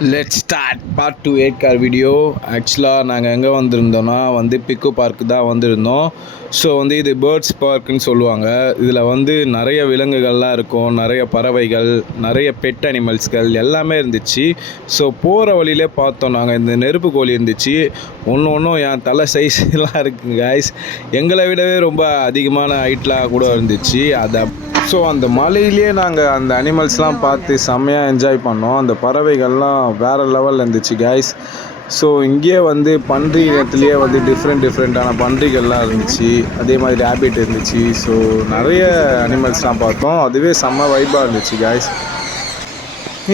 Let's start part 2 ஏற்கார் video. ஆக்சுவலாக நாங்கள் எங்கே வந்திருந்தோன்னா பிக்கு பார்க்கு தான் வந்திருந்தோம். ஸோ இது பேர்ட்ஸ் பார்க்குன்னு சொல்லுவாங்க. இதில் நிறைய விலங்குகள்லாம் இருக்கும், நிறைய பறவைகள், நிறைய பெட் அனிமல்ஸ்கள் எல்லாமே இருந்துச்சு. ஸோ போகிற வழியிலே பார்த்தோம் நாங்கள், இந்த நெருப்பு கோழி இருந்துச்சு. ஒன்றும் என் தலை சைஸ்லாம் இருக்குங்க காய்ஸ். எங்களை விடவே ரொம்ப அதிகமான ஹைட்லாம் கூட இருந்துச்சு. அந்த மலையிலே நாங்கள் அந்த அனிமல்ஸ்லாம் பார்த்து செம்மையாக என்ஜாய் பண்ணோம். அந்த பறவைகள்லாம் வேறு லெவலில் இருந்துச்சு காய்ஸ். ஸோ இங்கேயே பன்றி இடத்துலையே டிஃப்ரெண்ட்டான பன்றிகள்லாம் இருந்துச்சு. அதே மாதிரி ரேபிட் இருந்துச்சு. ஸோ நிறைய அனிமல்ஸ்லாம் பார்த்தோம். அதுவே செம்ம வைப்பாக இருந்துச்சு காய்ஸ்.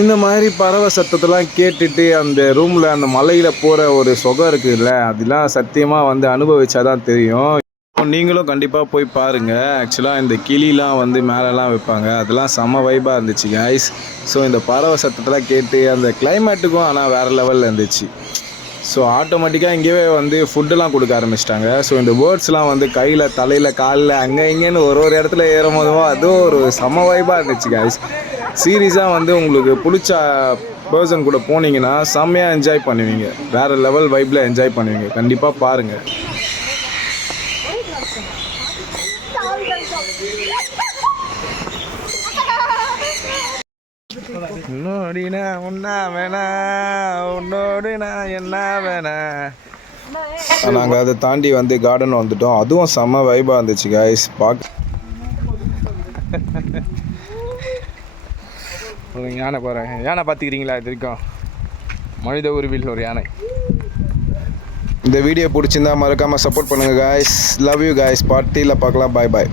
இந்த மாதிரி பறவை சத்தத்தெல்லாம் கேட்டுட்டு அந்த ரூமில் அந்த மலையில் போகிற ஒரு சுகம் இருக்குதுல்ல, அதெல்லாம் சத்தியமாக அனுபவிச்சா தான் தெரியும். நீங்களும் கண்டிப்பாக போய் பாருங்கள். ஆக்சுவலாக இந்த கிளிலாம் மேலெலாம் வைப்பாங்க, அதெல்லாம் செம்ம வைப்பாக இருந்துச்சு காய்ஸ். ஸோ இந்த பறவை சத்தத்தெல்லாம் கேட்டு அந்த கிளைமேட்டுக்கும் ஆனால் வேறு லெவலில் இருந்துச்சு. ஸோ ஆட்டோமேட்டிக்காக இங்கேயே ஃபுட்டெல்லாம் கொடுக்க ஆரம்பிச்சிட்டாங்க. ஸோ இந்த பேர்ட்ஸ்லாம் கையில், தலையில், காலில் அங்கே இங்கேன்னு ஒரு இடத்துல ஏறும் போதும் அதுவும் ஒரு செம்ம வைப்பாக இருந்துச்சு காய்ஸ். சீரியஸாக உங்களுக்கு பிடிச்ச பர்சன் கூட போனீங்கன்னா செம்மையாக என்ஜாய் பண்ணுவீங்க. வேறு லெவல் வைப்பில் என்ஜாய் பண்ணுவீங்க. கண்டிப்பாக பாருங்கள். உன்னோடினா உன்னா வேணா, உன்னோடுனா என்ன வேணா. நாங்கள் அதை தாண்டி கார்டன் வந்துட்டோம். அதுவும் செம்ம வைப்பாக இருந்துச்சு காய்ஸ். ஒரு யானை போகிறேன். யானை பார்த்துக்கிறீங்களா? இது வரைக்கும் மனித உருவில் ஒரு யானை. இந்த வீடியோ பிடிச்சிருந்தா மறக்காமல் சப்போர்ட் பண்ணுங்கள் காய்ஸ். Love you guys. பார்ட்டியில் பார்க்கலாம். பாய் பாய்.